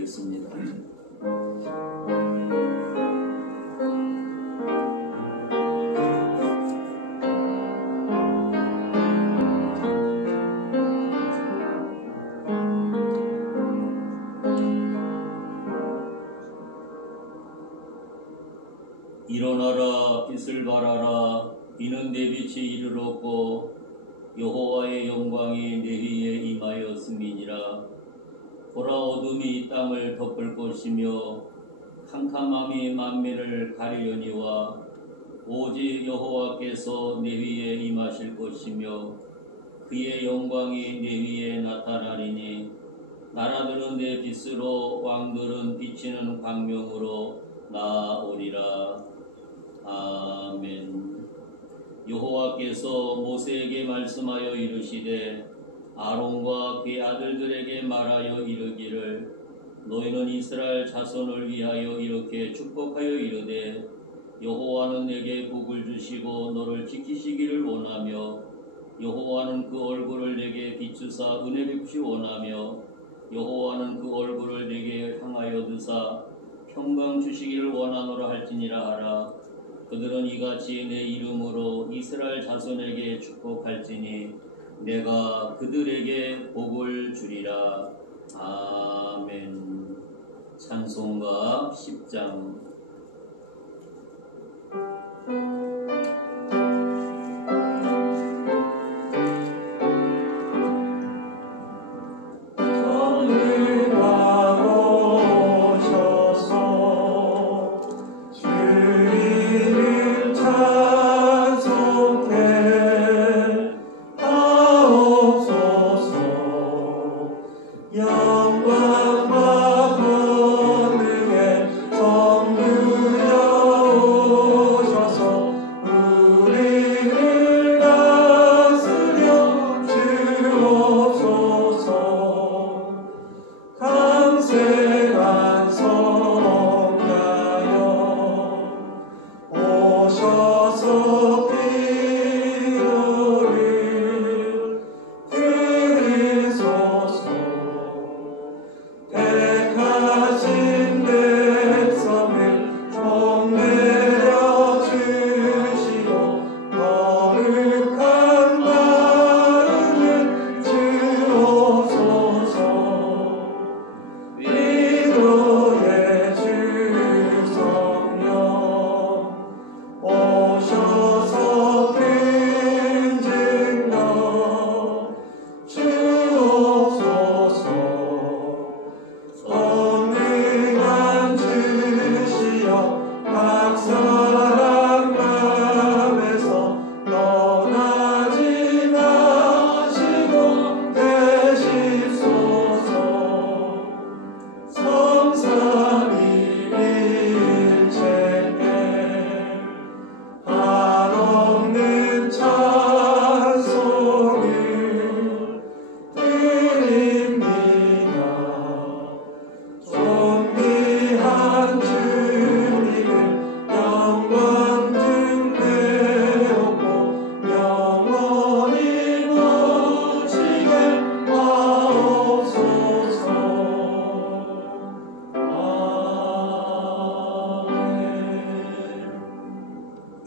드리겠습니다. 일어나라, 빛을 발하라. 이는 내 빛이 이르렀고 여호와의 영광이 내 위에 임하였음이니라. 보라, 어둠이 이 땅을 덮을 것이며 캄캄함이 만민을 가리려니와 오직 여호와께서 내 위에 임하실 것이며 그의 영광이 내 위에 나타나리니 나라들은 내 빛으로 왕들은 비치는 광명으로 나아오리라. 아멘. 여호와께서 모세에게 말씀하여 이르시되 아론과 그의 아들들에게 말하여 이르기를 너희는 이스라엘 자손을 위하여 이렇게 축복하여 이르되 여호와는 내게 복을 주시고 너를 지키시기를 원하며 여호와는 그 얼굴을 내게 비추사 은혜 베푸시 원하며 여호와는 그 얼굴을 내게 향하여 드사 평강 주시기를 원하노라 할지니라 하라. 그들은 이같이 내 이름으로 이스라엘 자손에게 축복할지니 내가 그들에게 복을 주리라. 아멘. 찬송가 10장.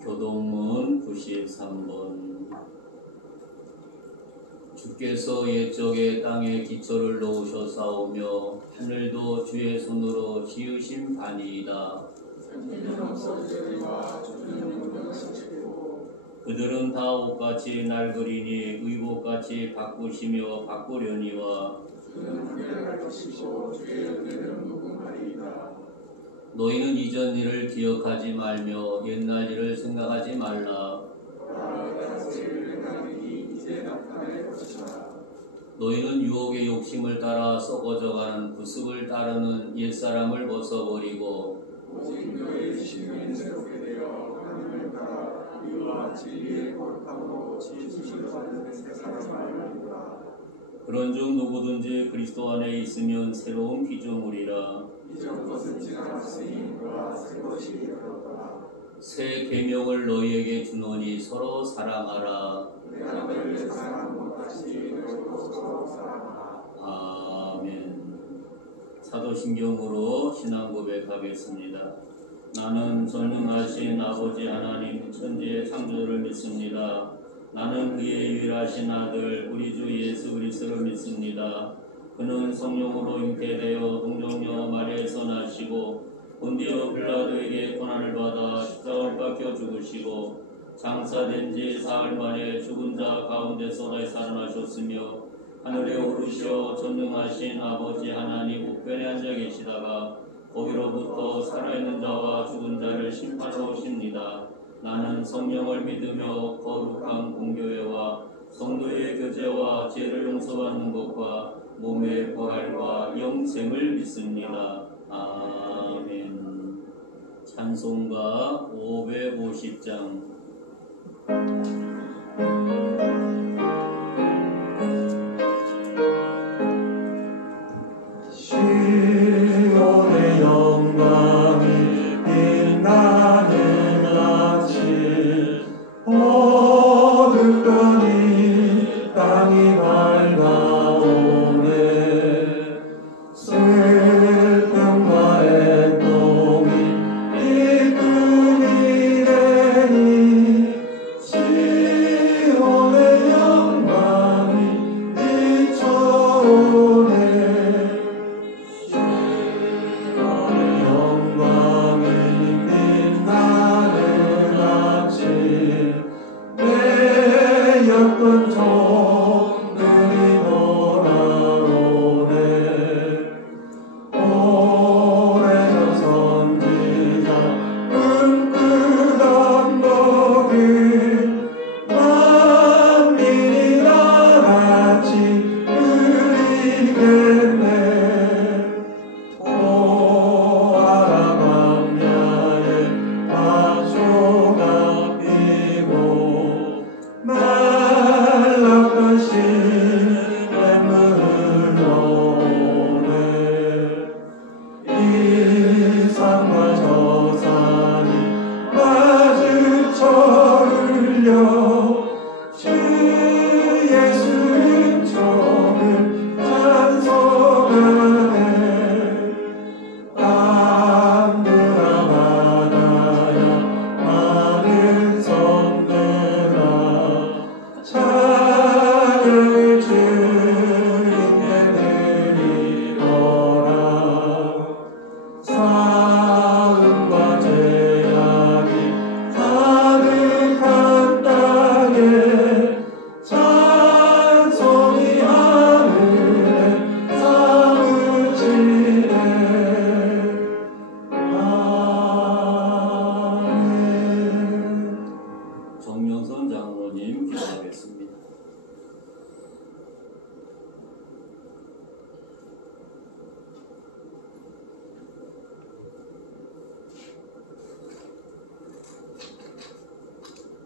교동문 93번. 주께서 옛적에 땅에 기초를 놓으셨사오며 하늘도 주의 손으로 지으신 바니이다. 그들은 다 옷같이 낡으리니 의복같이 바꾸시며 바꾸려니와 너희는 이전 일을 기억하지 말며 옛날 일을 생각하지 말라. 너희는 유혹의 욕심을 따라 썩어져가는 구습을 따르는 옛사람을 벗어버리고 오직 너의 심령이 새롭게 되어 하나님을 따라 이와 진리의 거룩함으로 지으심을 받는 새 사람을 말하노라. 그런즉 누구든지 그리스도 안에 있으면 새로운 피조물이라. 이전 것은 지나갔으니 그와 새 것이 되었더라. 새 계명을 너희에게 주노니 서로 사랑하라. 내가 너희를 사랑한 것 같이 너희도 서로 사랑하라. 아멘. 사도신경으로 신앙 고백하겠습니다. 나는 전능하신 아버지 하나님 천지의 창조를 믿습니다. 나는 그의 유일하신 아들 우리 주 예수 그리스도를 믿습니다. 그는 성령으로 잉태되어 동정녀 마리아에서 나시고 본디오 빌라도에게 고난을 받아 십자가를 박혀 죽으시고 장사된 지 사흘 만에 죽은 자 가운데서 다시 살아나셨으며 하늘에 오르시어 전능하신 아버지 하나님 우편에 앉아 계시다가 거기로부터 살아있는 자와 죽은 자를 심판하러 오십니다. 나는 성령을 믿으며 거룩한 공교회와 성도의 교제와 죄를 용서받는 것과 몸의 부활과 영생을 믿습니다. 아멘. 찬송가 550장. 시온의 영광이 빛나는 아침 어둡더니 땅이 밝아오네 슬픔과 애통이 기쁨이 되니 시온의 영광이 비춰오네 영광이 빛나는 아침 빼였던 종들이 돌아오네 오래전 선지자 꿈꾸던 복을 만민이 나같이 누리겠네 오아라 광야에 밭초가 피고 말랐던 시냇물을 흘러오네 이 산과 저 산이 마주쳐 흘려 주 예수님 종을 찬송하네 땅들아 바다야 많은 성들아 찬양을 주님께 드리거라 싸움과 죄악이 가득한 땅에 찬송이 하늘에 사무치네 아멘. 정영선 장로님 기도하겠습니다.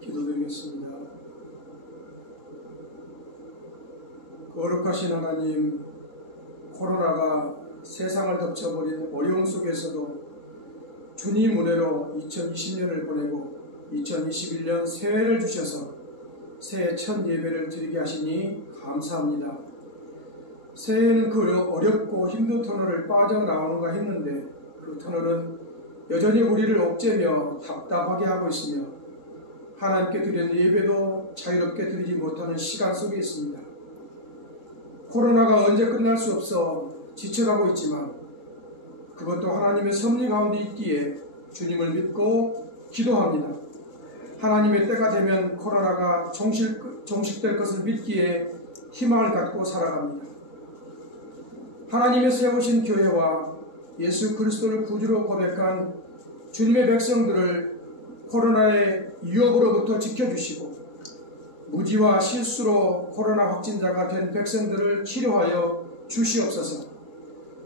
기도드리겠습니다. 거룩하신 하나님, 코로나가 세상을 덮쳐버린 어려움 속에서도 주님 은혜로 2020년을 보내고 2021년 새해를 주셔서 새해 첫 예배를 드리게 하시니 감사합니다. 새해에는 그 어렵고 힘든 터널을 빠져나오는가 했는데 그 터널은 여전히 우리를 옥죄며 답답하게 하고 있으며 하나님께 드리는 예배도 자유롭게 드리지 못하는 시간 속에 있습니다. 코로나가 언제 끝날 수 없어 지쳐가고 있지만 그것도 하나님의 섭리 가운데 있기에 주님을 믿고 기도합니다. 하나님의 때가 되면 코로나가 종식될 것을 믿기에 희망을 갖고 살아갑니다. 하나님의 세우신 교회와 예수 그리스도를 구주로 고백한 주님의 백성들을 코로나의 위협으로부터 지켜주시고 무지와 실수로 코로나 확진자가 된 백성들을 치료하여 주시옵소서.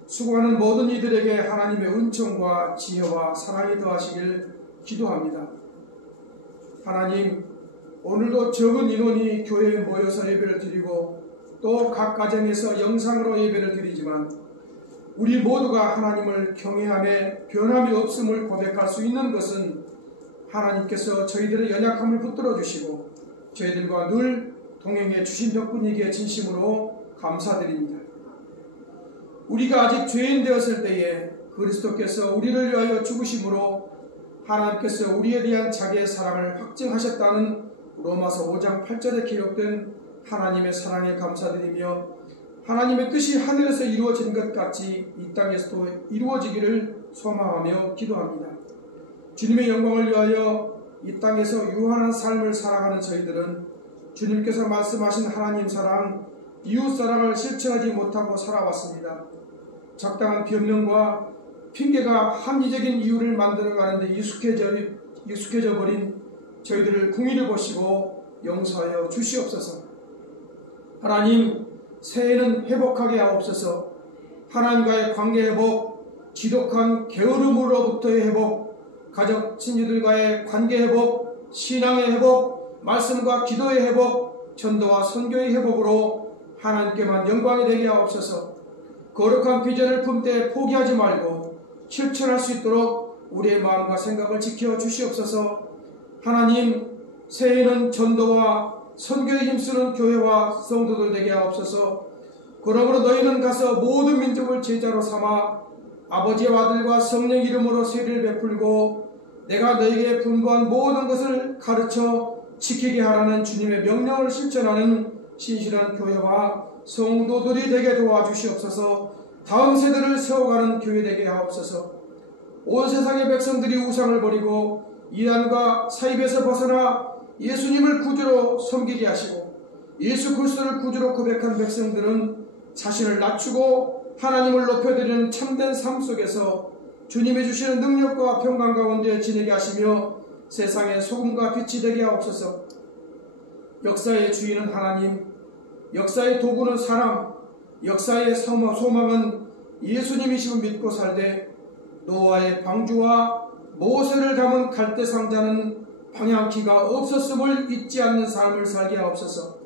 수고하는 모든 이들에게 하나님의 은총과 지혜와 사랑이 더하시길 기도합니다. 하나님, 오늘도 적은 인원이 교회에 모여서 예배를 드리고 또 각 가정에서 영상으로 예배를 드리지만 우리 모두가 하나님을 경외함에 변함이 없음을 고백할 수 있는 것은 하나님께서 저희들의 연약함을 붙들어 주시고 저희들과 늘 동행해 주신 덕분이기에 진심으로 감사드립니다. 우리가 아직 죄인 되었을 때에 그리스도께서 우리를 위하여 죽으심으로 하나님께서 우리에 대한 자기의 사랑을 확증하셨다는 로마서 5장 8절에 기록된 하나님의 사랑에 감사드리며 하나님의 뜻이 하늘에서 이루어진 것 같이 이 땅에서도 이루어지기를 소망하며 기도합니다. 주님의 영광을 위하여 이 땅에서 유한한 삶을 살아가는 저희들은 주님께서 말씀하신 하나님 사랑, 이웃 사랑을 실천하지 못하고 살아왔습니다. 적당한 변명과 핑계가 합리적인 이유를 만들어가는데 익숙해져 버린 저희들을 궁일을 보시고 용서하여 주시옵소서. 하나님, 새해는 회복하게 하옵소서. 하나님과의 관계 회복, 지독한 게으름으로부터의 회복, 가족 친지들과의 관계 회복, 신앙의 회복, 말씀과 기도의 회복, 전도와 선교의 회복으로 하나님께만 영광이 되게 하옵소서. 거룩한 비전을 품되 포기하지 말고 실천할 수 있도록 우리의 마음과 생각을 지켜 주시옵소서. 하나님, 새해에는 전도와 선교에 힘쓰는 교회와 성도들 되게 하옵소서. 그러므로 너희는 가서 모든 민족을 제자로 삼아 아버지와 아들과 성령 이름으로 세례를 베풀고 내가 너희에게 분부한 모든 것을 가르쳐 지키게 하라는 주님의 명령을 실천하는 신실한 교회와 성도들이 되게 도와주시옵소서. 다음 세대를 세워가는 교회 되게 하옵소서. 온 세상의 백성들이 우상을 버리고 이단과 사입에서 벗어나 예수님을 구주로 섬기게 하시고 예수 그리스도를 구주로 고백한 백성들은 자신을 낮추고 하나님을 높여드리는 참된 삶 속에서 주님이 주시는 능력과 평강 가운데 지내게 하시며 세상의 소금과 빛이 되게 하옵소서. 역사의 주인은 하나님, 역사의 도구는 사람, 역사의 소망은 예수님이심을 믿고 살되 노아의 방주와 모세를 담은 갈대 상자는 방향키가 없었음을 잊지 않는 삶을 살게 하옵소서.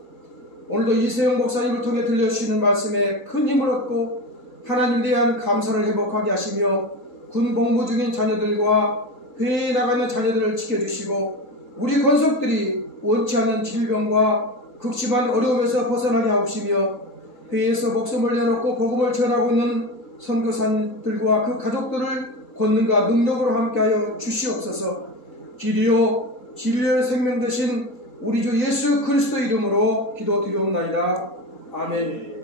오늘도 이세영 목사님을 통해 들려주시는 말씀에 큰 힘을 얻고 하나님에 대한 감사를 회복하게 하시며 군 복무 중인 자녀들과 회의에 나가는 자녀들을 지켜주시고 우리 권속들이 원치 않는 질병과 극심한 어려움에서 벗어나게 하옵시며 회의에서 목숨을 내놓고 복음을 전하고 있는 선교사님들과 그 가족들을 권능과 능력으로 함께하여 주시옵소서. 길이요 진리의 생명 되신 우리 주 예수 그리스도 이름으로 기도드리옵나이다. 아멘.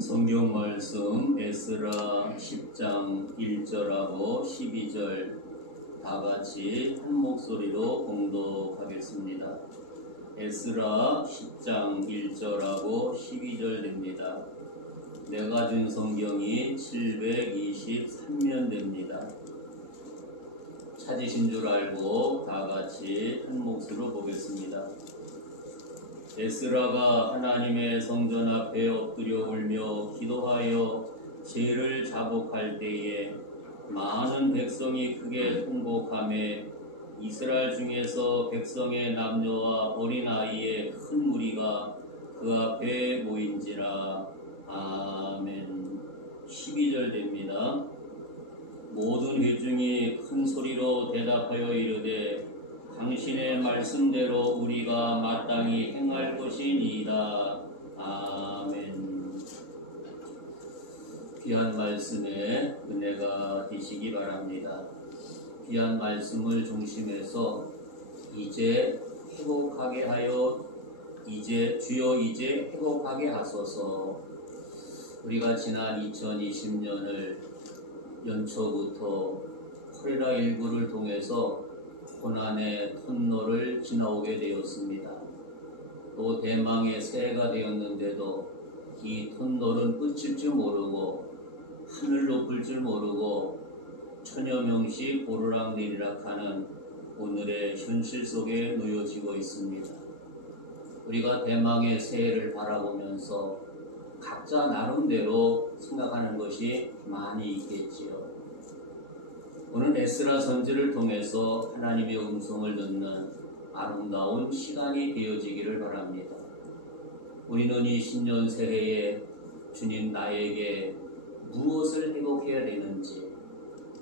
성경 말씀 에스라 10장 1절하고 12절 다 같이 한 목소리로 공독하겠습니다. 에스라 10장 1절하고 12절 됩니다. 내가 준 성경이 723면 됩니다. 찾으신 줄 알고 다 같이 한 몫으로 보겠습니다. 에스라가 하나님의 성전 앞에 엎드려 울며 기도하여 죄를 자복할 때에 많은 백성이 크게 통곡하며 이스라엘 중에서 백성의 남녀와 어린아이의 큰 무리가 그 앞에 모인지라. 아멘. 12절 됩니다. 모든 회중이 큰 소리로 대답하여 이르되 당신의 말씀대로 우리가 마땅히 행할 것이니이다. 아멘. 귀한 말씀에 은혜가 되시기 바랍니다. 귀한 말씀을 중심해서 이제 회복하게 하여 주여 이제 회복하게 하소서. 우리가 지난 2020년을 연초부터 코로나19를 통해서 고난의 통로를 지나오게 되었습니다. 또 대망의 새해가 되었는데도 이 통로는 끝일 줄 모르고 하늘 높을 줄 모르고 천여 명씩 오르락내리락 하는 오늘의 현실 속에 놓여지고 있습니다. 우리가 대망의 새해를 바라보면서 각자 나름대로 생각하는 것이 많이 있겠지요. 오늘 에스라 선지를 통해서 하나님의 음성을 듣는 아름다운 시간이 되어지기를 바랍니다. 우리는 이 신년 새해에 주님 나에게 무엇을 회복해야 되는지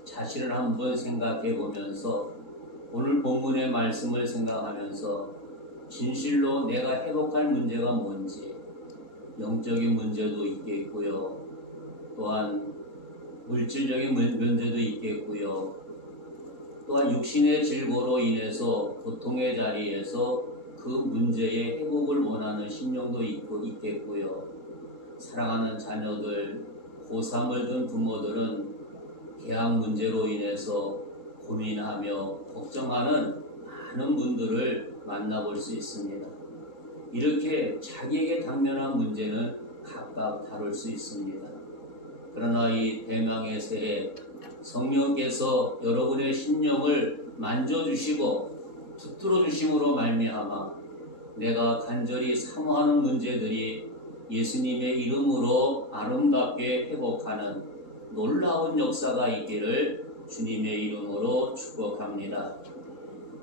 자신을 한번 생각해 보면서 오늘 본문의 말씀을 생각하면서 진실로 내가 회복할 문제가 뭔지, 영적인 문제도 있겠고요. 또한 물질적인 문제도 있겠고요. 또한 육신의 질고로 인해서 고통의 자리에서 그 문제의 회복을 원하는 심령도 있겠고요. 사랑하는 자녀들, 고3을 둔 부모들은 계약 문제로 인해서 고민하며 걱정하는 많은 분들을 만나볼 수 있습니다. 이렇게 자기에게 당면한 문제는 각각 다룰 수 있습니다. 그러나 이 대망의 새해 성령께서 여러분의 심령을 만져주시고 붙들어 주심으로 말미암아 내가 간절히 사모하는 문제들이 예수님의 이름으로 아름답게 회복하는 놀라운 역사가 있기를 주님의 이름으로 축복합니다.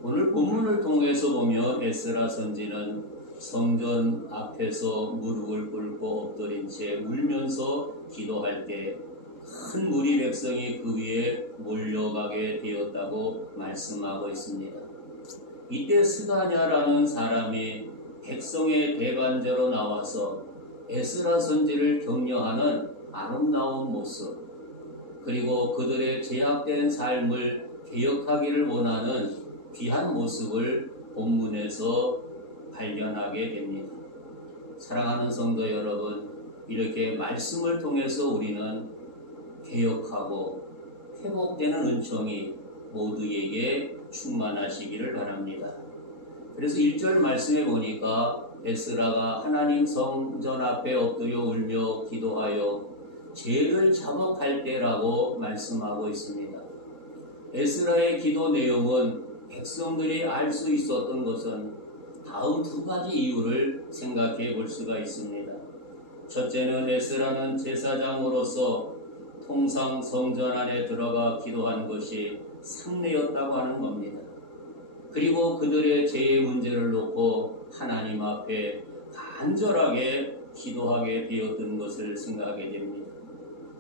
오늘 본문을 통해서 보면 에스라 선지는 성전 앞에서 무릎을 꿇고 엎드린 채 울면서 기도할 때 큰 무리 백성이 그 위에 몰려가게 되었다고 말씀하고 있습니다. 이때 스가냐라는 사람이 백성의 대반자로 나와서 에스라 선지를 격려하는 아름다운 모습, 그리고 그들의 제약된 삶을 개혁하기를 원하는 귀한 모습을 본문에서 발견하게 됩니다. 사랑하는 성도 여러분, 이렇게 말씀을 통해서 우리는 개혁하고 회복되는 은총이 모두에게 충만하시기를 바랍니다. 그래서 1절 말씀에 보니까 에스라가 하나님 성전 앞에 엎드려 울며 기도하여 죄를 자복할 때라고 말씀하고 있습니다. 에스라의 기도 내용은 백성들이 알 수 있었던 것은 다음 두 가지 이유를 생각해 볼 수가 있습니다. 첫째는 에스라는 제사장으로서 통상 성전 안에 들어가 기도한 것이 상례였다고 하는 겁니다. 그리고 그들의 죄의 문제를 놓고 하나님 앞에 간절하게 기도하게 되었던 것을 생각하게 됩니다.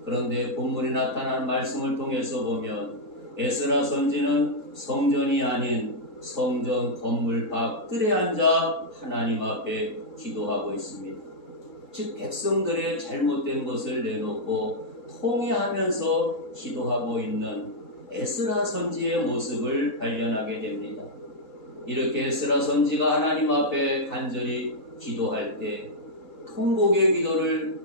그런데 본문에 나타난 말씀을 통해서 보면 에스라 선지는 성전이 아닌 성전 건물 밖 뜰에 앉아 하나님 앞에 기도하고 있습니다. 즉 백성들의 잘못된 것을 내놓고 통회하면서 기도하고 있는 에스라 선지의 모습을 발견하게 됩니다. 이렇게 에스라 선지가 하나님 앞에 간절히 기도할 때 통곡의 기도를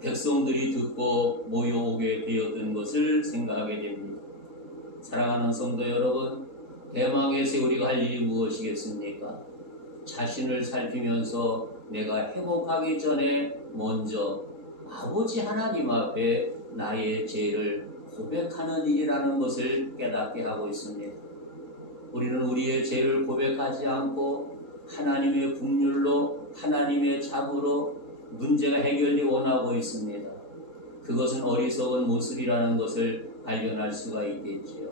백성들이 듣고 모여오게 되었던 것을 생각하게 됩니다. 사랑하는 성도 여러분, 대망의 새 우리가 할 일이 무엇이겠습니까? 자신을 살피면서 내가 회복하기 전에 먼저 아버지 하나님 앞에 나의 죄를 고백하는 일이라는 것을 깨닫게 하고 있습니다. 우리는 우리의 죄를 고백하지 않고 하나님의 긍휼로 하나님의 자부로 문제가 해결되기 원하고 있습니다. 그것은 어리석은 모습이라는 것을 발견할 수가 있겠지요.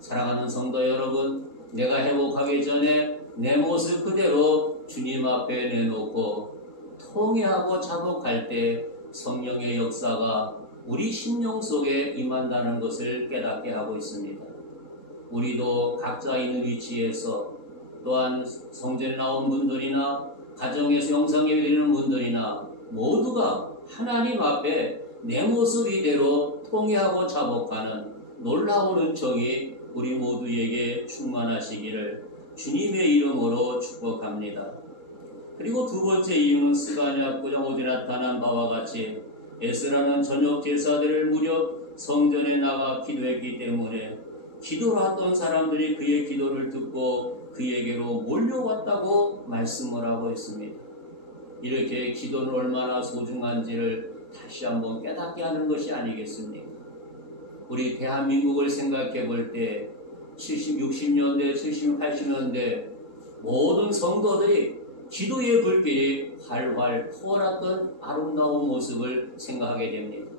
사랑하는 성도 여러분, 내가 회복하기 전에 내 모습 그대로 주님 앞에 내놓고 통회하고 자복할 때 성령의 역사가 우리 심령 속에 임한다는 것을 깨닫게 하고 있습니다. 우리도 각자 있는 위치에서 또한 성전에 나온 분들이나 가정에서 영상예배 드리는 분들이나 모두가 하나님 앞에 내 모습 이대로 통회하고 자복하는 놀라운 은총이 우리 모두에게 충만하시기를 주님의 이름으로 축복합니다. 그리고 두 번째 이유는 스가랴 9장 5절에 나타난 바와 같이 에스라는 저녁 제사들을 무렵 성전에 나가 기도했기 때문에 기도를 하던 사람들이 그의 기도를 듣고 그에게로 몰려왔다고 말씀을 하고 있습니다. 이렇게 기도는 얼마나 소중한지를 다시 한번 깨닫게 하는 것이 아니겠습니까? 우리 대한민국을 생각해 볼 때 70, 60년대, 70, 80년대 모든 성도들이 기도의 불길이 활활 타올랐던 아름다운 모습을 생각하게 됩니다.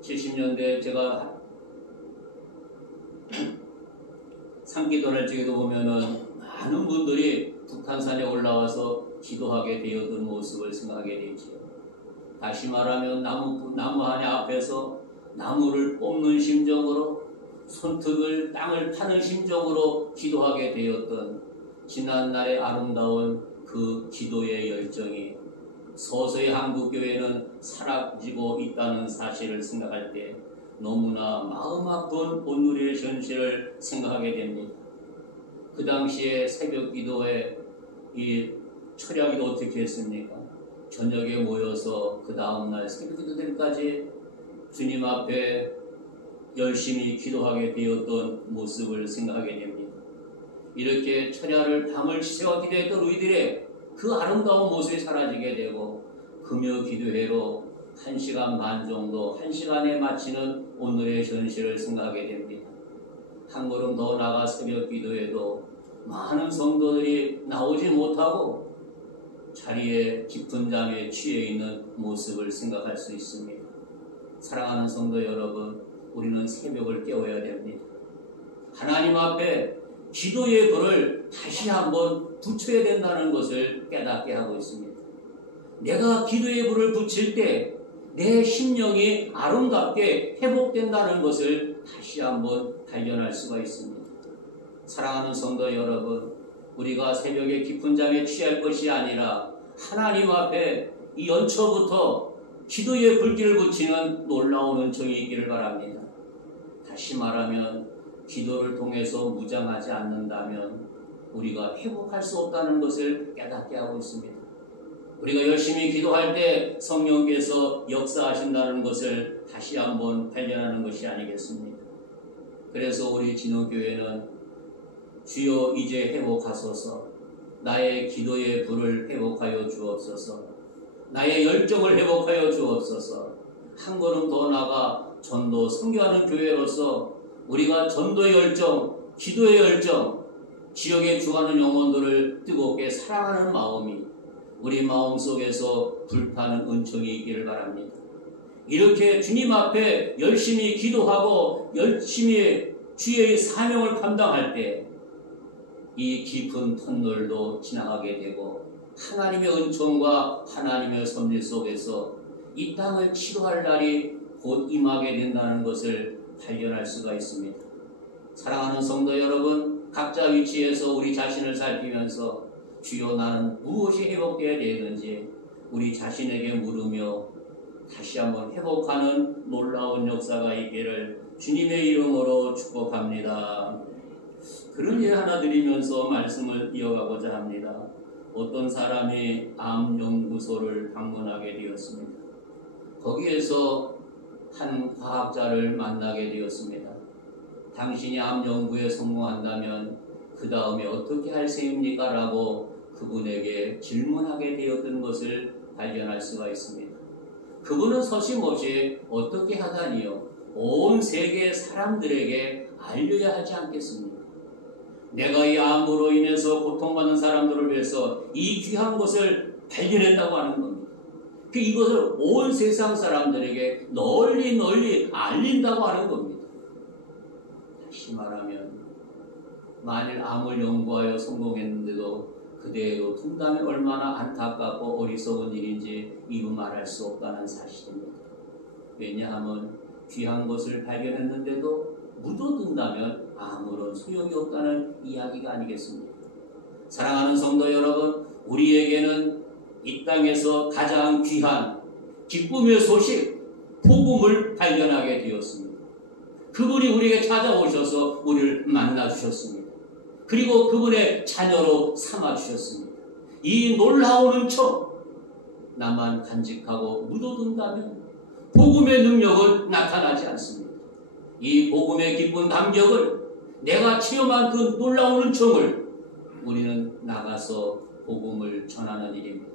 70년대 제가 산기도를 지기도 보면은 많은 분들이 북한산에 올라와서 기도하게 되었던 모습을 생각하게 되죠. 다시 말하면 나무 한 해 앞에서 나무를 뽑는 심정으로 손톱을 땅을 파는 심정으로 기도하게 되었던 지난날의 아름다운 그 기도의 열정이 서서히 한국교회는 사라지고 있다는 사실을 생각할 때 너무나 마음 아픈 오늘의 현실을 생각하게 됩니다. 그 당시에 새벽 기도에 이 철야기도 어떻게 했습니까? 저녁에 모여서 그 다음날 새벽 기도 때까지 주님 앞에 열심히 기도하게 되었던 모습을 생각하게 됩니다. 이렇게 철야를 밤을 새워 기도했던 우리들의 그 아름다운 모습이 사라지게 되고 금요 기도회로 1시간 반 정도 1시간에 마치는 오늘의 현실을 생각하게 됩니다. 한 걸음 더 나가 새벽 기도회도 많은 성도들이 나오지 못하고 자리에 깊은 잠에 취해 있는 모습을 생각할 수 있습니다. 사랑하는 성도 여러분, 우리는 새벽을 깨워야 됩니다. 하나님 앞에 기도의 불을 다시 한번 붙여야 된다는 것을 깨닫게 하고 있습니다. 내가 기도의 불을 붙일 때 내 심령이 아름답게 회복된다는 것을 다시 한번 발견할 수가 있습니다. 사랑하는 성도 여러분, 우리가 새벽에 깊은 잠에 취할 것이 아니라 하나님 앞에 이 연초부터 기도의 불길을 붙이는 놀라운 은총이 있기를 바랍니다. 다시 말하면 기도를 통해서 무장하지 않는다면 우리가 회복할 수 없다는 것을 깨닫게 하고 있습니다. 우리가 열심히 기도할 때 성령께서 역사하신다는 것을 다시 한번 발견하는 것이 아니겠습니까? 그래서 우리 진호교회는 주여 이제 회복하소서, 나의 기도의 불을 회복하여 주옵소서, 나의 열정을 회복하여 주옵소서, 한 걸음 더 나가 전도 선교하는 교회로서 우리가 전도의 열정, 기도의 열정, 지역에 주하는 영혼들을 뜨겁게 사랑하는 마음이 우리 마음속에서 불타는 은총이 있기를 바랍니다. 이렇게 주님 앞에 열심히 기도하고 열심히 주의 사명을 감당할 때 이 깊은 터널도 지나가게 되고 하나님의 은총과 하나님의 섭리 속에서 이 땅을 치료할 날이 곧 임하게 된다는 것을 발견할 수가 있습니다. 사랑하는 성도 여러분, 각자 위치에서 우리 자신을 살피면서 주여 나는 무엇이 회복되어야 되는지 우리 자신에게 물으며 다시 한번 회복하는 놀라운 역사가 있기를 주님의 이름으로 축복합니다. 그런 예 하나 드리면서 말씀을 이어가고자 합니다. 어떤 사람이 암연구소를 방문하게 되었습니다. 거기에서 한 과학자를 만나게 되었습니다. 당신이 암 연구에 성공한다면 그 다음에 어떻게 할 셈입니까? 라고 그분에게 질문하게 되었던 것을 발견할 수가 있습니다. 그분은 서심없이 어떻게 하다니요? 온 세계 사람들에게 알려야 하지 않겠습니까? 내가 이 암으로 인해서 고통받는 사람들을 위해서 이 귀한 것을 발견했다고 하는 겁니다. 이것을 온 세상 사람들에게 널리 알린다고 하는 겁니다. 다시 말하면 만일 암을 연구하여 성공했는데도 그대로 둔다면 얼마나 안타깝고 어리석은 일인지 이루 말할 수 없다는 사실입니다. 왜냐하면 귀한 것을 발견했는데도 묻어둔다면 아무런 소용이 없다는 이야기가 아니겠습니까? 사랑하는 성도 여러분, 우리에게는 이 땅에서 가장 귀한 기쁨의 소식, 복음을 발견하게 되었습니다. 그분이 우리에게 찾아오셔서 우리를 만나주셨습니다. 그리고 그분의 자녀로 삼아주셨습니다. 이 놀라운 은총, 나만 간직하고 묻어둔다면 복음의 능력은 나타나지 않습니다. 이 복음의 기쁜 감격을, 내가 체험한 그 놀라운 은총을 우리는 나가서 복음을 전하는 일입니다.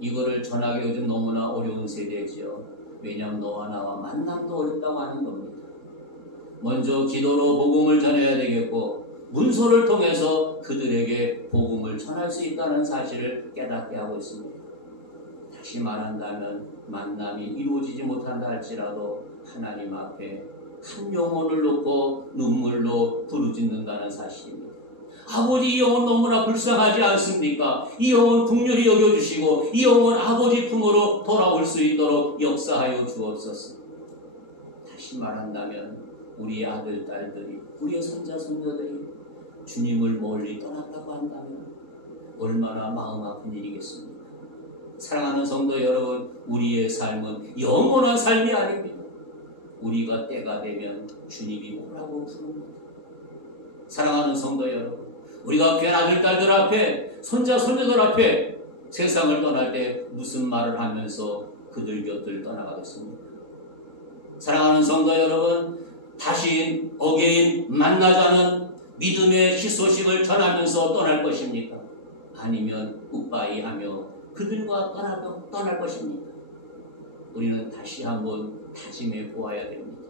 이거를 전하기 요즘 너무나 어려운 세대지요. 왜냐하면 너와 나와 만남도 어렵다고 하는 겁니다. 먼저 기도로 복음을 전해야 되겠고 문서를 통해서 그들에게 복음을 복음을 전할 수 있다는 사실을 깨닫게 하고 있습니다. 다시 말한다면 만남이 이루어지지 못한다 할지라도 하나님 앞에 한 영혼을 놓고 눈물로 부르짖는다는 사실입니다. 아버지, 이 영혼 너무나 불쌍하지 않습니까? 이 영혼 긍휼히 여겨주시고 이 영혼 아버지 품으로 돌아올 수 있도록 역사하여 주옵소서. 다시 말한다면 우리의 아들, 딸들이, 우리의 손자, 손녀들이 주님을 멀리 떠났다고 한다면 얼마나 마음 아픈 일이겠습니까? 사랑하는 성도 여러분, 우리의 삶은 영원한 삶이 아닙니다. 우리가 때가 되면 주님이 오라고 부릅니다. 사랑하는 성도 여러분, 우리가 귀한 아들, 딸들 앞에, 손자, 손녀들 앞에 세상을 떠날 때 무슨 말을 하면서 그들 곁을 떠나가겠습니까? 사랑하는 성도 여러분, 다시 어게인 만나자는 믿음의 희소식을 전하면서 떠날 것입니까? 아니면 굿바이 하며 그들과 떠날 것입니까? 우리는 다시 한번 다짐해 보아야 됩니다.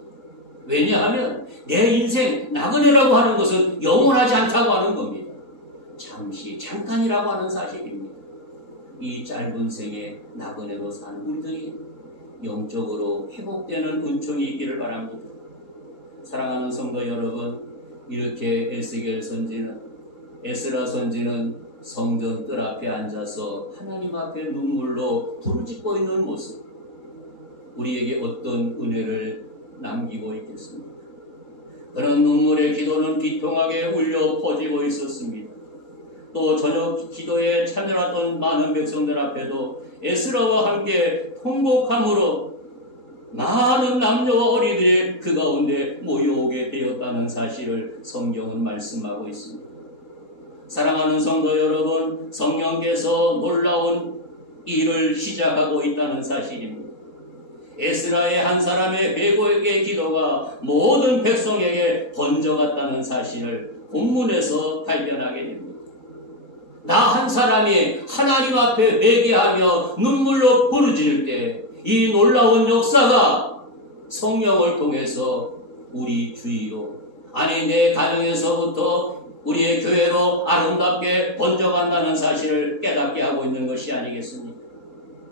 왜냐하면 내 인생 나그네라고 하는 것은 영원하지 않다고 하는 겁니다. 잠시 잠깐이라고 하는 사실입니다. 이 짧은 생에 나그네로 사는 우리들이 영적으로 회복되는 은총이 있기를 바랍니다. 사랑하는 성도 여러분, 이렇게 에스라 선지는 성전 뜰 앞에 앉아서 하나님 앞에 눈물로 부르짖고 있는 모습, 우리에게 어떤 은혜를 남기고 있겠습니까? 그런 눈물의 기도는 비통하게 울려 퍼지고 있었습니다. 또 저녁 기도에 참여했던 많은 백성들 앞에도 에스라와 함께 통곡함으로 많은 남녀와 어린이들이 그 가운데 모여오게 되었다는 사실을 성경은 말씀하고 있습니다. 사랑하는 성도 여러분, 성령께서 놀라운 일을 시작하고 있다는 사실입니다. 에스라의 한 사람의 회개의 기도가 모든 백성에게 번져갔다는 사실을 본문에서 발견하게 됩니다. 나 한 사람이 하나님 앞에 회개하며 눈물로 부르짖을 때 이 놀라운 역사가 성령을 통해서 우리 주위로, 아니 내 가정에서부터 우리의 교회로 아름답게 번져간다는 사실을 깨닫게 하고 있는 것이 아니겠습니까?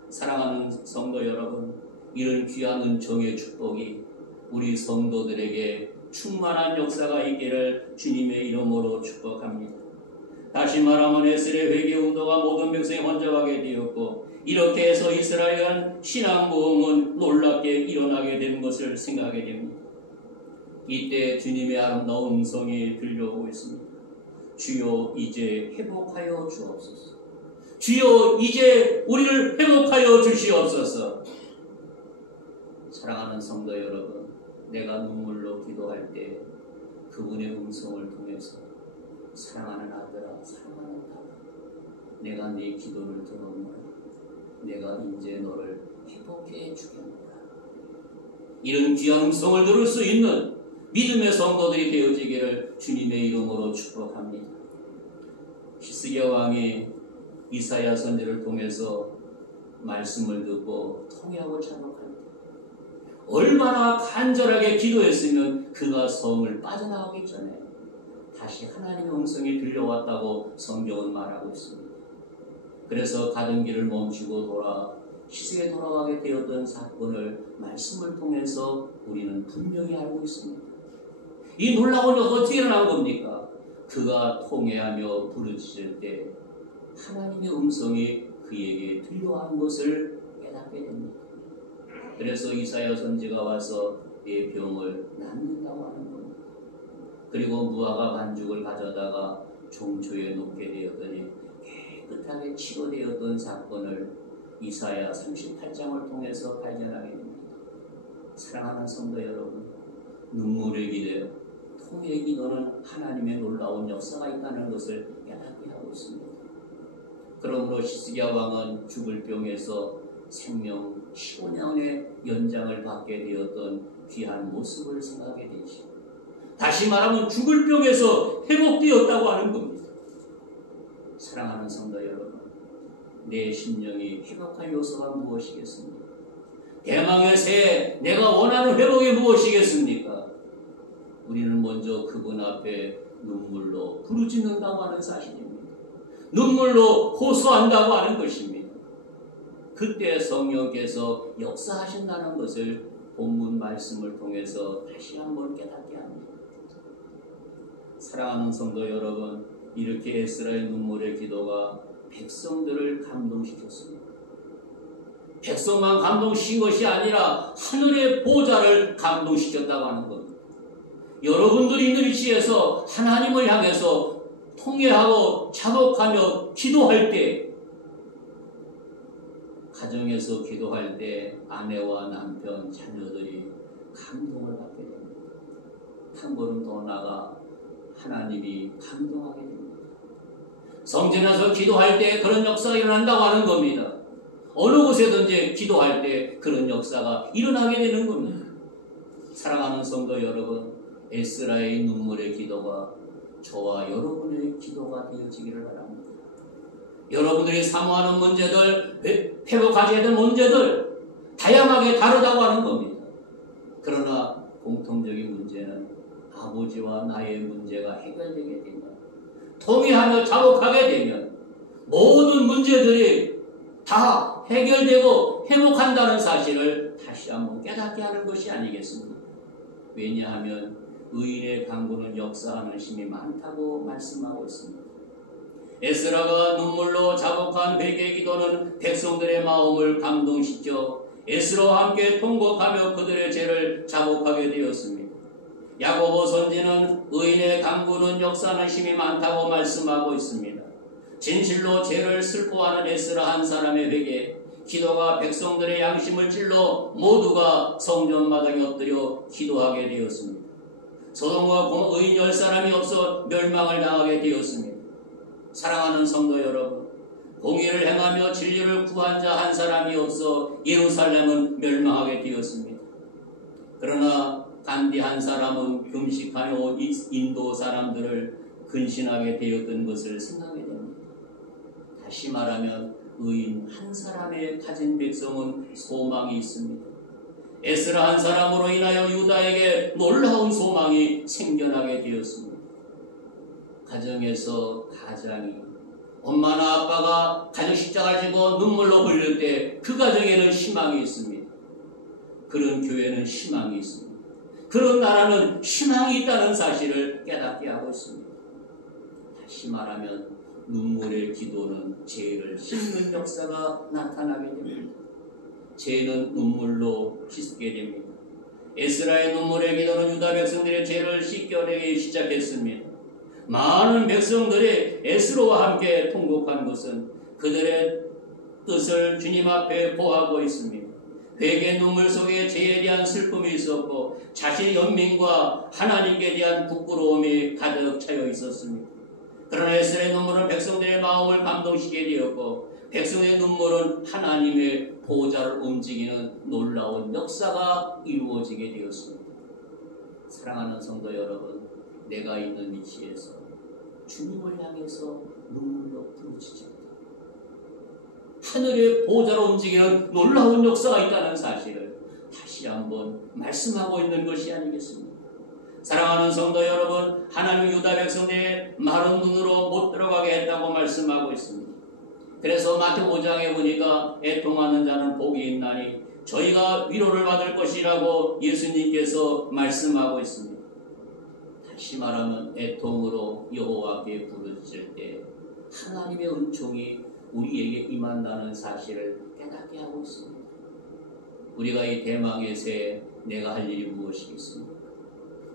사랑하는 성도 여러분, 이런 귀한 은총의 축복이 우리 성도들에게 충만한 역사가 있기를 주님의 이름으로 축복합니다. 다시 말하면 에스라의 회개 운동가 모든 백성이 번져가게 되었고, 이렇게 해서 이스라엘은 신앙 모험은 놀랍게 일어나게 된 것을 생각하게 됩니다. 이때 주님의 아름다운 음성이 들려오고 있습니다. 주여 이제 회복하여 주옵소서. 주여 이제 우리를 회복하여 주시옵소서. 사랑하는 성도 여러분, 내가 눈물로 기도할 때 그분의 음성을 통해서 사랑하는 아들아, 사랑하는 딸아, 내가 네 기도를 들었노라. 내가 이제 너를 회복해 주겠노라. 이런 귀한 음성을 들을 수 있는 믿음의 성도들이 되어지기를 주님의 이름으로 축복합니다. 히스기야 왕이 이사야 선지를 통해서 말씀을 듣고 통회하고 자복할 때 얼마나 간절하게 기도했으면 그가 성을 빠져나오기 전에 다시 하나님의 음성이 들려왔다고 성경은 말하고 있습니다. 그래서 가던 길을 멈추고 시세에 돌아가게 되었던 사건을 말씀을 통해서 우리는 분명히 알고 있습니다. 이 놀라운 일이 어떻게 일어난 겁니까? 그가 통회하며 부르짖을 때 하나님의 음성이 그에게 들려온 것을 깨닫게 됩니다. 그래서 이사야 선지가 와서 내 병을 낫는다고 하는 겁니다. 그리고 무화과 반죽을 가져다가 종초에 놓게 되었더니 깨끗하게 치료되었던 사건을 이사야 38장을 통해서 발견하게 됩니다. 사랑하는 성도 여러분, 눈물의 기도, 통의 기도는 하나님의 놀라운 역사가 있다는 것을 깨닫게 하고 있습니다. 그러므로 히스기야 왕은 죽을 병에서 생명 15년의 연장을 받게 되었던 귀한 모습을 생각하게 되죠. 다시 말하면 죽을 병에서 회복되었다고 하는 겁니다. 사랑하는 성도 여러분, 내 심령이 회복할 요소가 무엇이겠습니까? 대망의 새, 내가 원하는 회복이 무엇이겠습니까? 우리는 먼저 그분 앞에 눈물로 부르짖는다고 하는 사실입니다. 눈물로 호소한다고 하는 것입니다. 그때 성령께서 역사하신다는 것을 본문 말씀을 통해서 다시 한번 깨닫게 합니다. 사랑하는 성도 여러분, 이렇게 에스라의 눈물의 기도가 백성들을 감동시켰습니다. 백성만 감동시킨 것이 아니라 하늘의 보좌를 감동시켰다고 하는 겁니다. 여러분들이 있는 위치에서 하나님을 향해서 통회하고 자복하며 기도할 때, 가정에서 기도할 때 아내와 남편, 자녀들이 감동을 받게 됩니다. 한 걸음 더 나아가 하나님이 감동하게 됩니다. 성전에서 기도할 때 그런 역사가 일어난다고 하는 겁니다. 어느 곳에든지 기도할 때 그런 역사가 일어나게 되는 겁니다. 사랑하는 성도 여러분, 에스라의 눈물의 기도가 저와 여러분의 기도가 되어지기를 바랍니다. 여러분들이 사모하는 문제들, 회복하셔야 될 문제들 다양하게 다르다고 하는 겁니다. 그러나 공통적인 문제는 아버지와 나의 문제가 해결되게 되면, 통회하며 자복하게 되면 모든 문제들이 다 해결되고 회복한다는 사실을 다시 한번 깨닫게 하는 것이 아니겠습니까? 왜냐하면 의인의 강구는 역사하는 힘이 많다고 말씀하고 있습니다. 에스라가 눈물로 자복한 회개 기도는 백성들의 마음을 감동시켜 에스라와 함께 통곡하며 그들의 죄를 자복하게 되었습니다. 야고보 선지는 의인의 강구는 역사하는 힘이 많다고 말씀하고 있습니다. 진실로 죄를 슬퍼하는 에스라 한 사람의 회개, 기도가 백성들의 양심을 찔러 모두가 성전 마당에 엎드려 기도하게 되었습니다. 소돔과 의인 10사람이 없어 멸망을 당하게 되었습니다. 사랑하는 성도 여러분, 공의를 행하며 진리를 구한 자 한 사람이 없어 예루살렘은 멸망하게 되었습니다. 그러나 간디 한 사람은 금식하며 인도 사람들을 근신하게 되었던 것을 생각하게 됩니다. 다시 말하면 의인 한 사람의 가진 백성은 소망이 있습니다. 에스라 한 사람으로 인하여 유다에게 놀라운 소망이 생겨나게 되었습니다. 가정에서 가장이, 엄마나 아빠가 가정 십자가를 지고 눈물로 흘릴 때 그 가정에는 희망이 있습니다. 그런 교회는 희망이 있습니다. 그런 나라는 희망이 있다는 사실을 깨닫게 하고 있습니다. 다시 말하면 눈물의 기도는 죄를 씻는 역사가 나타나게 됩니다. 죄는 눈물로 씻게 됩니다. 에스라의 눈물의 기도는 유다 백성들의 죄를 씻겨내기 시작했습니다. 많은 백성들이 에스라와 함께 통곡한 것은 그들의 뜻을 주님 앞에 보하고 있습니다. 회개 눈물 속에 죄에 대한 슬픔이 있었고 자신의 연민과 하나님께 대한 부끄러움이 가득 차여 있었습니다. 그러나 에스라의 눈물은 백성들의 마음을 감동시키게 되었고 백성의 눈물은 하나님의 보호자를 움직이는 놀라운 역사가 이루어지게 되었습니다. 사랑하는 성도 여러분, 내가 있는 위치에서 주님을 향해서 눈물로 부르짖습니다. 하늘의 보호자로 움직이는 놀라운 역사가 있다는 사실을 다시 한번 말씀하고 있는 것이 아니겠습니까? 사랑하는 성도 여러분, 하나님 유다 백성들의 마른 눈으로 못 들어가게 했다고 말씀하고 있습니다. 그래서 마태복음 5장에 보니까 애통하는 자는 복이 있나니 저희가 위로를 받을 것이라고 예수님께서 말씀하고 있습니다. 다시 말하면 애통으로 여호와께 부르짖을 때 하나님의 은총이 우리에게 임한다는 사실을 깨닫게 하고 있습니다. 우리가 이 대망의 새에 내가 할 일이 무엇이겠습니까?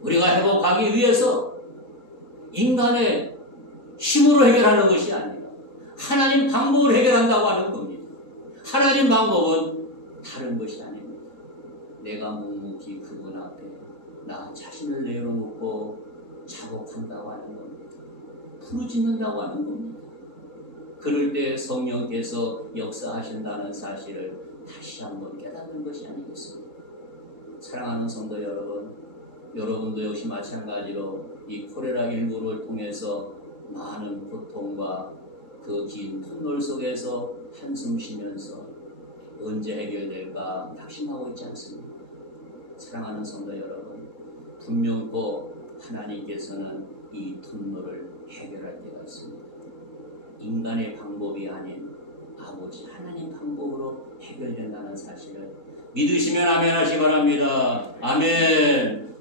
우리가 회복하기 위해서 인간의 힘으로 해결하는 것이 아니라 하나님 방법으로 해결한다고 하는 겁니다. 하나님 방법은 다른 것이 아닙니다. 내가 묵묵히 그분 앞에 나 자신을 내려놓고 작업한다고 하는 겁니다. 부르짖는다고 하는 겁니다. 그럴 때 성령께서 역사하신다는 사실을 다시 한번 깨닫는 것이 아니겠습니까? 사랑하는 성도 여러분, 여러분도 역시 마찬가지로 이 콜레라19를 통해서 많은 고통과 그 긴 터널 속에서 한숨 쉬면서 언제 해결될까 낙심하고 있지 않습니까? 사랑하는 성도 여러분, 분명 또 하나님께서는 이 터널을 해결할 때가 있습니다. 인간의 방법이 아닌 아버지 하나님 방법으로 해결된다는 사실을 믿으시면 아멘 하시 바랍니다. 아멘.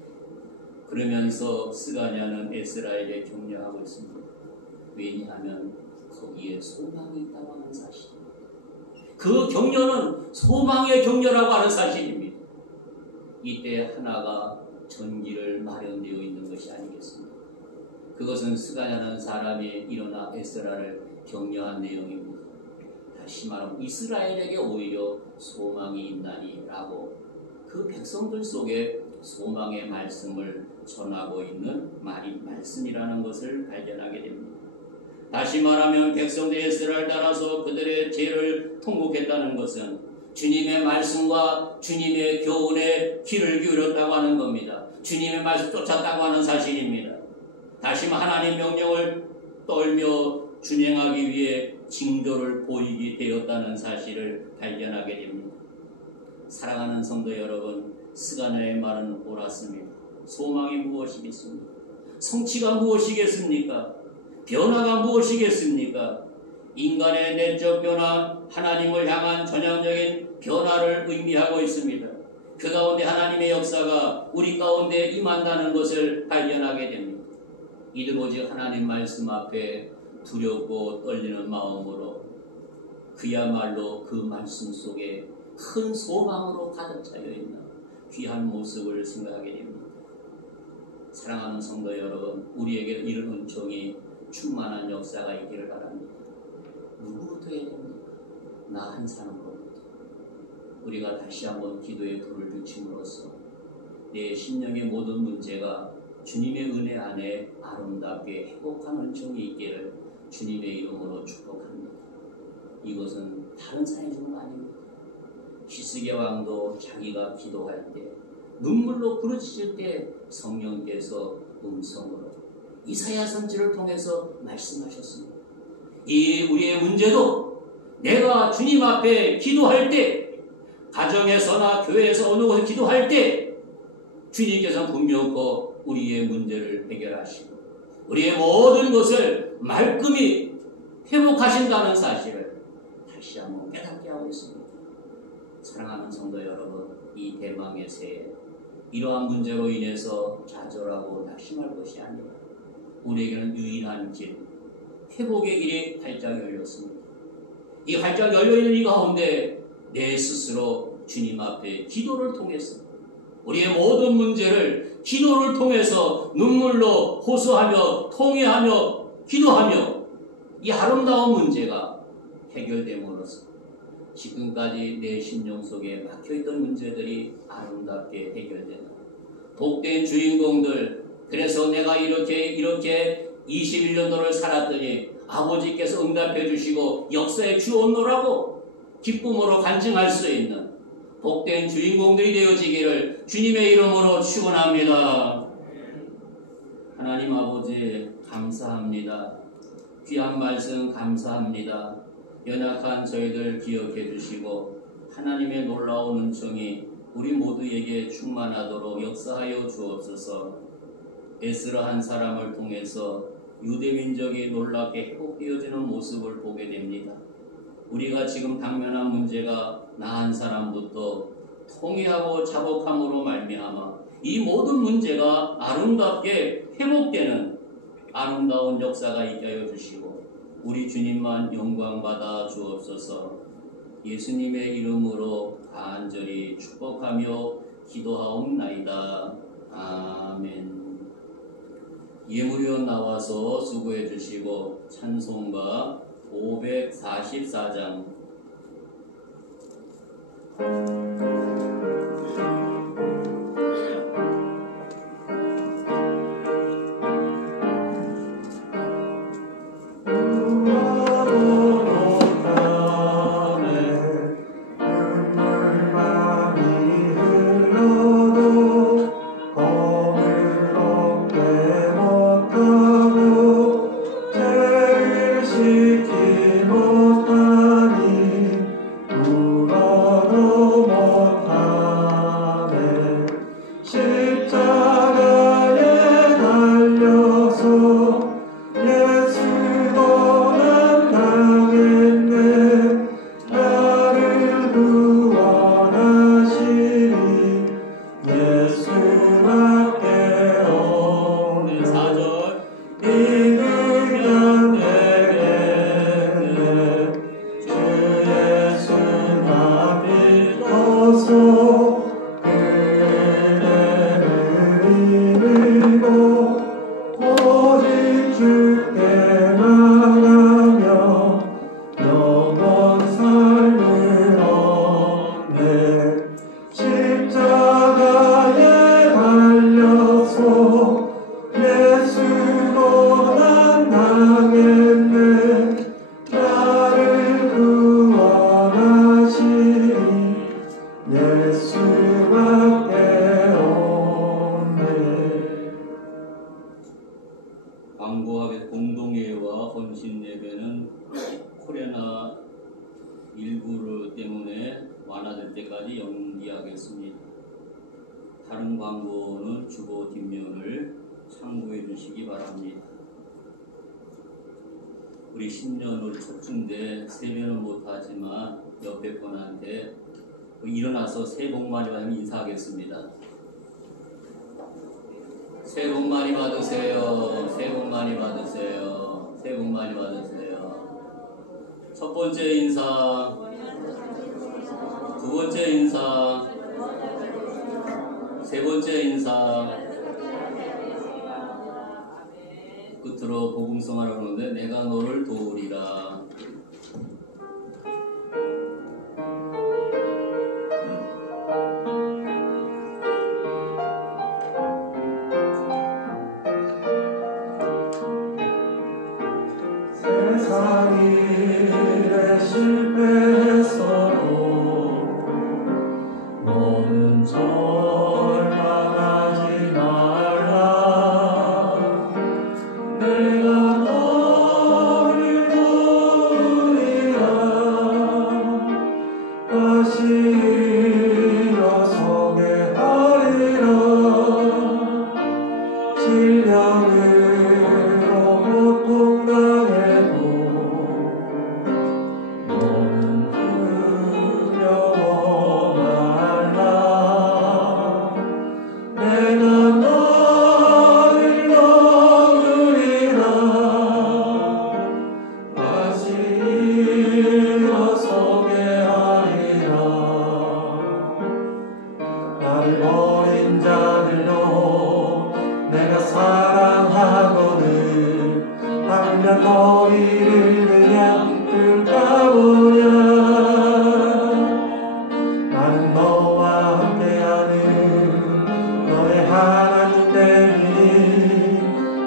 그러면서 스가랴는 에스라에게 격려하고 있습니다. 왜냐하면 거기에 소망이 있다고 하는 사실입니다. 그 격려는 소망의 격려라고 하는 사실입니다. 이때 하나가 전기를 마련되어 있는 것이 아니겠습니까? 그것은 스가랴라는 사람이 일어나 에스라를 격려한 내용입니다. 다시 말하면 이스라엘에게 오히려 소망이 있나니라고 그 백성들 속에 소망의 말씀을 전하고 있는 말씀이라는 것을 발견하게 됩니다. 다시 말하면 백성들의 에스라를 따라서 그들의 죄를 통곡했다는 것은 주님의 말씀과 주님의 교훈에 귀를 기울였다고 하는 겁니다. 주님의 말씀 쫓았다고 하는 사실입니다. 다시 하나님 명령을 떨며 준행하기 위해 징조를 보이게 되었다는 사실을 발견하게 됩니다. 사랑하는 성도 여러분, 스가랴의 말은 옳았습니다. 소망이 무엇이겠습니까? 성취가 무엇이겠습니까? 변화가 무엇이겠습니까? 인간의 내적 변화, 하나님을 향한 전향적인 변화를 의미하고 있습니다. 그 가운데 하나님의 역사가 우리 가운데 임한다는 것을 발견하게 됩니다. 이들 오직 하나님 말씀 앞에 두렵고 떨리는 마음으로 그야말로 그 말씀 속에 큰 소망으로 가득 차여 있는 귀한 모습을 생각하게 됩니다. 사랑하는 성도 여러분, 우리에게 이런 은총이 충만한 역사가 있기를 바랍니다. 누구부터 해야 됩니까? 나 한 사람으로부터. 우리가 다시 한번 기도의 불을 비춤으로써 내 심령의 모든 문제가 주님의 은혜 안에 아름답게 회복한 은총이 있기를 주님의 이름으로 축복합니다. 이것은 다른 사회적은 아닙니다. 히스기야 왕도 자기가 기도할 때 눈물로 부르짖을 때 성령께서 음성으로 이사야 선지를 통해서 말씀하셨습니다. 이 우리의 문제도 내가 주님 앞에 기도할 때, 가정에서나 교회에서 어느 곳에 기도할 때 주님께서 분명코 우리의 문제를 해결하시고 우리의 모든 것을 말끔히 회복하신다는 사실을 다시 한번 깨닫게 하고 있습니다. 사랑하는 성도 여러분, 이 대망의 새해 이러한 문제로 인해서 좌절하고 낙심할 것이 아니라 우리에게는 유일한 길, 회복의 길이 활짝 열렸습니다. 이 활짝 열려있는 이 가운데 내 스스로 주님 앞에 기도를 통해서 우리의 모든 문제를 기도를 통해서 눈물로 호소하며 통회하며 기도하며 이 아름다운 문제가 해결됨으로써 지금까지 내 심령 속에 막혀있던 문제들이 아름답게 해결되는 복된 주인공들, 그래서 내가 이렇게 21년도를 살았더니 아버지께서 응답해 주시고 역사에 주었노라고 기쁨으로 간증할 수 있는 복된 주인공들이 되어지기를 주님의 이름으로 축원합니다. 하나님 아버지 감사합니다. 귀한 말씀 감사합니다. 연약한 저희들 기억해 주시고 하나님의 놀라운 은총이 우리 모두에게 충만하도록 역사하여 주옵소서. 에스라 한 사람을 통해서 유대민족이 놀랍게 회복되어지는 모습을 보게 됩니다. 우리가 지금 당면한 문제가 나 한 사람부터 통회하고 자복함으로 말미암아 이 모든 문제가 아름답게 회복되는 아름다운 역사가 있게 하여 주시고 우리 주님만 영광받아 주옵소서. 예수님의 이름으로 간절히 축복하며 기도하옵나이다. 아멘. 예물위원 나와서 수고해 주시고 찬송가 544장 못 공동예와 헌신 예배는 코로나 19 때문에 완화될 때까지 연기하겠습니다. 다른 광고는 주보 뒷면을 참고해 주시기 바랍니다. 우리 10년으로 첫 주인데 세배는 못하지만 옆에 분한테 일어나서 새해 복 많이 받으면 인사하겠습니다. 새해 복 많이 받으세요. 새해 복 많이 받으세요. 새해 복 많이 받으세요. 첫 번째 인사, 두 번째 인사, 세 번째 인사. 끝으로 복음성하라고 하는데 내가 너를 도우리라. 세상이 일에 실패했어도 너는 절망하지 말라. 내가 너를 도우리라. 다시 일어서게 하리라. 질량으로 고통당해도 너는 두려워 말라. 내가 너를 도우리라. 다시 일어서게 하리라. 나를 버린 자들도 내가 사랑하거든. 당장 너희를 그냥 둘까 보냐. 나는 너와 함께하는 너의 하나님 되니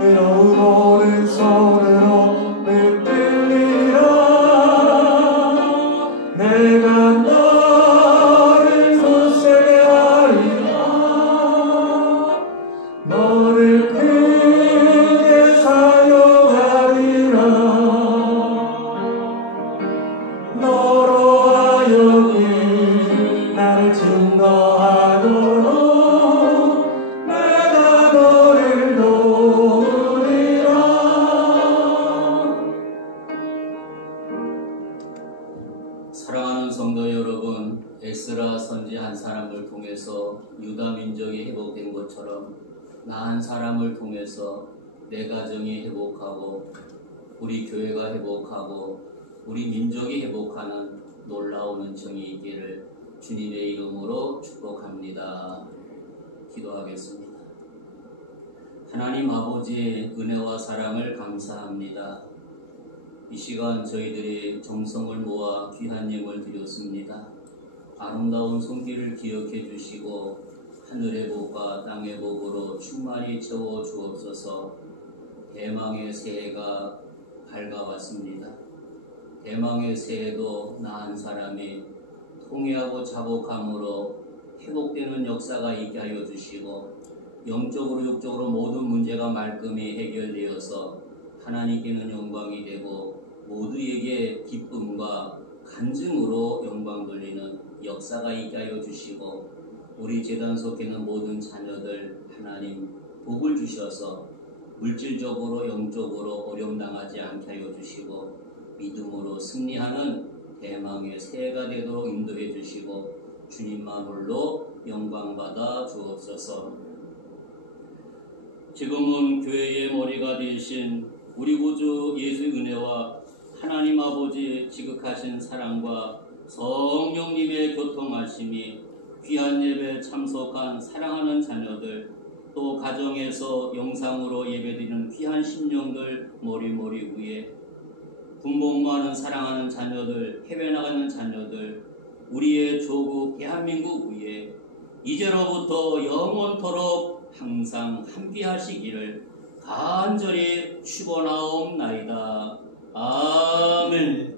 의로운 오른손으로 붙들리라. 내가 너를 굳세게 하리라. 너를 크게 사용하리라. 너로 하여금 나를 증거하도록 내가 너를 도우리라. 사랑하는 성도 여러분, 에스라 선지 한 사람을 통해서 유다 민족이 회복된 것처럼 나 한 사람을 통해서 내 가정이 회복하고 우리 교회가 회복하고 우리 민족이 회복하는 놀라운 은총이 있기를 주님의 이름으로 축복합니다. 기도하겠습니다. 하나님 아버지의 은혜와 사랑을 감사합니다. 이 시간 저희들이 정성을 모아 귀한 예물 드렸습니다. 아름다운 손길을 기억해 주시고 하늘의 복과 땅의 복으로 충만히 채워 주옵소서. 대망의 새해가 밝아왔습니다. 대망의 새해도 나 한 사람이 통회하고 자복함으로 회복되는 역사가 있게 하여 주시고 영적으로 육적으로 모든 문제가 말끔히 해결되어서 하나님께는 영광이 되고 모두에게 기쁨과 간증으로 영광 돌리는 역사가 있게 하여 주시고 우리 제단 속에 있는 모든 자녀들 하나님 복을 주셔서 물질적으로 영적으로 어려움 당하지 않게 하여 주시고 믿음으로 승리하는 대망의 새해가 되도록 인도해 주시고 주님만 홀로 영광 받아 주옵소서. 지금은 교회의 머리가 되신 우리 구주 예수의 은혜와 하나님 아버지의 지극하신 사랑과 성령님의 교통하심이 귀한 예배에 참석한 사랑하는 자녀들 또 가정에서 영상으로 예배드리는 귀한 심령들 머리머리 위에 군복 많은 사랑하는 자녀들 해외 나가는 자녀들 우리의 조국 대한민국 위에 이제로부터 영원토록 항상 함께 하시기를 간절히 축원하옵나이다. 아멘.